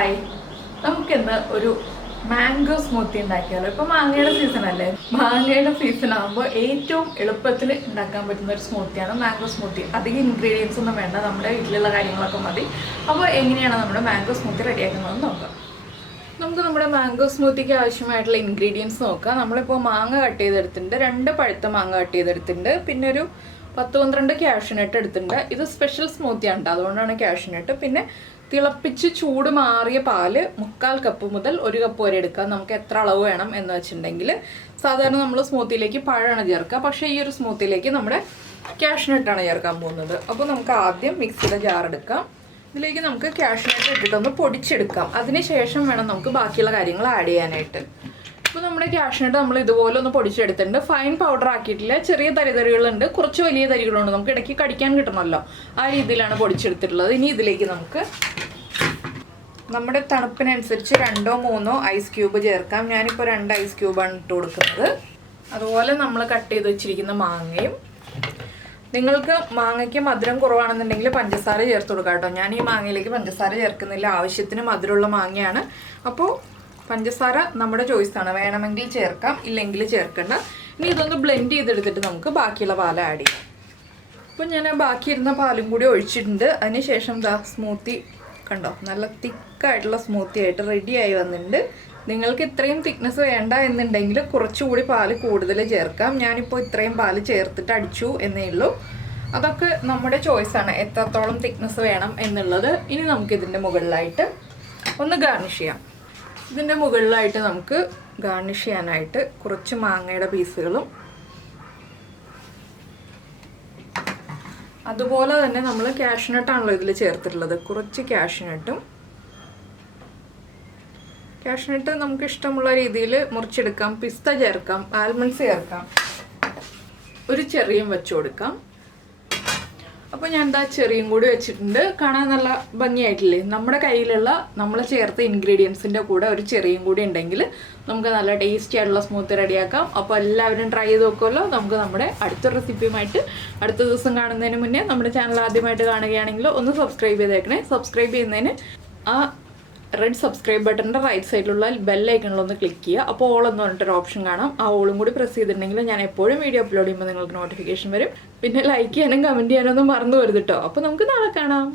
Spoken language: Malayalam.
ഹായ്, നമുക്കിന്ന് ഒരു മാംഗോ സ്മൂത്തി ഉണ്ടാക്കിയാലോ. ഇപ്പം മാങ്ങയുടെ സീസൺ അല്ലേ. മാങ്ങയുടെ സീസൺ ആകുമ്പോൾ ഏറ്റവും എളുപ്പത്തിൽ ഉണ്ടാക്കാൻ പറ്റുന്ന ഒരു സ്മൂത്തിയാണ് മാംഗോ സ്മൂത്തി. അധികം ഇൻഗ്രീഡിയൻസ് ഒന്നും വേണ്ട, നമ്മുടെ വീട്ടിലുള്ള കാര്യങ്ങളൊക്കെ മതി. അപ്പോൾ എങ്ങനെയാണ് നമ്മുടെ മാംഗോ സ്മൂത്തി റെഡിയാക്കുന്നതെന്ന് നോക്കാം. നമുക്ക് നമ്മുടെ മാംഗോ സ്മൂത്തിക്ക് ആവശ്യമായിട്ടുള്ള ഇൻഗ്രീഡിയൻസ് നോക്കാം. നമ്മളിപ്പോൾ മാങ്ങ കട്ട് ചെയ്തെടുത്തിട്ടുണ്ട്, 2 പഴുത്ത മാങ്ങ കട്ട് ചെയ്തെടുത്തിട്ടുണ്ട്, പിന്നെ ഒരു 10-12 കാഷ്യൂനട്ട് എടുത്തിട്ടുണ്ട്. ഇത് സ്പെഷ്യൽ സ്മൂത്തിയാണ്, അതുകൊണ്ടാണ് കാഷ്യൂനട്ട്. പിന്നെ തിളപ്പിച്ച് ചൂട് മാറിയ പാല് 1/4 കപ്പ് മുതൽ 1 കപ്പ് വരെ എടുക്കാം. നമുക്ക് എത്ര അളവ് വേണം എന്ന് വെച്ചിട്ടുണ്ടെങ്കിൽ, സാധാരണ നമ്മൾ സ്മൂത്തിയിലേക്ക് പഴമാണ് ചേർക്കുക, പക്ഷേ ഈ ഒരു സ്മൂത്തിയിലേക്ക് നമ്മുടെ കാഷ്യൂനട്ടാണ് ചേർക്കാൻ പോകുന്നത്. അപ്പോൾ നമുക്ക് ആദ്യം മിക്സിയുടെ ജാർ എടുക്കാം. ഇതിലേക്ക് നമുക്ക് കാഷ്യൂനട്ട് ഇട്ടിട്ടൊന്ന് പൊടിച്ചെടുക്കാം. അതിനുശേഷം വേണം നമുക്ക് ബാക്കിയുള്ള കാര്യങ്ങൾ ആഡ് ചെയ്യാനായിട്ട്. ഇപ്പോൾ നമ്മുടെ കാഷ്യൂനട്ട് നമ്മൾ ഇതുപോലെ ഒന്ന് പൊടിച്ചെടുത്തിട്ടുണ്ട്. ഫൈൻ പൗഡർ ആക്കിയിട്ടില്ല, ചെറിയ തരിതരികളുണ്ട്, കുറച്ച് വലിയ തരികളുണ്ട്. നമുക്ക് ഇടയ്ക്ക് കടിക്കാൻ കിട്ടണമല്ലോ, ആ രീതിയിലാണ് പൊടിച്ചെടുത്തിട്ടുള്ളത്. ഇനി ഇതിലേക്ക് നമുക്ക് നമ്മുടെ തണുപ്പിനനുസരിച്ച് 2-3 ഐസ് ക്യൂബ് ചേർക്കാം. ഞാനിപ്പോൾ 2 ഐസ് ക്യൂബാണ് ഇട്ട് കൊടുക്കുന്നത്. അതുപോലെ നമ്മൾ കട്ട് ചെയ്ത് വെച്ചിരിക്കുന്ന മാങ്ങയും, നിങ്ങൾക്ക് മാങ്ങയ്ക്ക് മധുരം കുറവാണെന്നുണ്ടെങ്കിൽ പഞ്ചസാര ചേർത്ത് കൊടുക്കാം കേട്ടോ. ഞാൻ ഈ മാങ്ങയിലേക്ക് പഞ്ചസാര ചേർക്കുന്നില്ല, ആവശ്യത്തിന് മധുരമുള്ള മാങ്ങയാണ്. അപ്പോൾ പഞ്ചസാര നമ്മുടെ ചോയ്സാണ്, വേണമെങ്കിൽ ചേർക്കാം, ഇല്ലെങ്കിൽ ചേർക്കണ്ട. ഇനി ഇതൊന്ന് ബ്ലെൻഡ് ചെയ്തെടുത്തിട്ട് നമുക്ക് ബാക്കിയുള്ള പാൽ ആഡ് ചെയ്യാം. അപ്പോൾ ഞാൻ ബാക്കിയിരുന്ന പാലും കൂടി ഒഴിച്ചിട്ടുണ്ട്. അതിനുശേഷം സ്മൂത്തി കണ്ടോ, നല്ല തിക്കായിട്ടുള്ള സ്മൂത്തി ആയിട്ട് റെഡിയായി വന്നിട്ടുണ്ട്. നിങ്ങൾക്ക് ഇത്രയും തിക്നെസ് വേണ്ട എന്നുണ്ടെങ്കിൽ കുറച്ചുകൂടി പാല് കൂടുതൽ ചേർക്കാം. ഞാനിപ്പോൾ ഇത്രയും പാല് ചേർത്തിട്ട് അടിച്ചു എന്നേ ഉള്ളൂ. അതൊക്കെ നമ്മുടെ ചോയ്സാണ്, എത്രത്തോളം തിക്നെസ് വേണം എന്നുള്ളത്. ഇനി നമുക്കിതിൻ്റെ മുകളിലായിട്ട് ഒന്ന് ഗാർണിഷ് ചെയ്യാം. ഇതിൻ്റെ മുകളിലായിട്ട് നമുക്ക് ഗാർണിഷ് ചെയ്യാനായിട്ട് കുറച്ച് മാങ്ങയുടെ പീസുകളും, അതുപോലെ തന്നെ നമ്മൾ കാഷ്യൂനട്ടാണല്ലോ ഇതിൽ ചേർത്തിട്ടുള്ളത്, കുറച്ച് കാഷ്യൂനട്ട് നമുക്ക് ഇഷ്ടമുള്ള രീതിയിൽ മുറിച്ചെടുക്കാം. പിസ്ത ചേർക്കാം, ആൽമണ്ട്സ് ചേർക്കാം, ഒരു ചെറിയും വെച്ച് കൊടുക്കാം. അപ്പോൾ ഞാൻ ചെറിയും കൂടി വെച്ചിട്ടുണ്ട്. കാണാൻ നല്ല ഭംഗിയായിട്ടില്ലേ. നമ്മുടെ കയ്യിലുള്ള നമ്മൾ ചേർത്ത ഇൻഗ്രീഡിയൻസിൻ്റെ കൂടെ ഒരു ചെറിയും കൂടി ഉണ്ടെങ്കിൽ നമുക്ക് നല്ല ടേസ്റ്റി ആയിട്ടുള്ള സ്മൂത്തി റെഡിയാക്കാം. അപ്പോൾ എല്ലാവരും ട്രൈ ചെയ്ത് നോക്കുമല്ലോ. നമുക്ക് നമ്മുടെ അടുത്ത റെസിപ്പിയുമായിട്ട് അടുത്ത ദിവസം കാണുന്നതിന് മുന്നേ നമ്മുടെ ചാനൽ ആദ്യമായിട്ട് കാണുകയാണെങ്കിൽ ഒന്ന് സബ്സ്ക്രൈബ് ചെയ്തേക്കണേ. സബ്സ്ക്രൈബ് ചെയ്യുന്നതിന് ആ റെഡ് സബ്സ്ക്രൈബ് ബട്ടണിൻ്റെ റൈറ്റ് സൈഡിലുള്ള ബെല്ലൈക്കണിലൊന്ന് ക്ലിക്ക് ചെയ്യുക. അപ്പോൾ ഓൾ എന്ന് പറഞ്ഞിട്ടൊരു ഓപ്ഷൻ കാണാം. ആ ഓളും കൂടി പ്രസ് ചെയ്തിട്ടുണ്ടെങ്കിൽ ഞാൻ എപ്പോഴും വീഡിയോ അപ്ലോഡ് ചെയ്യുമ്പോൾ നിങ്ങൾക്ക് നോട്ടിഫിക്കേഷൻ വരും. പിന്നെ ലൈക്ക് ചെയ്യാനും കമൻറ്റ് ചെയ്യാനൊന്നും മറന്നു വരുത് കേട്ടോ. അപ്പോൾ നമുക്ക് നാളെ കാണാം.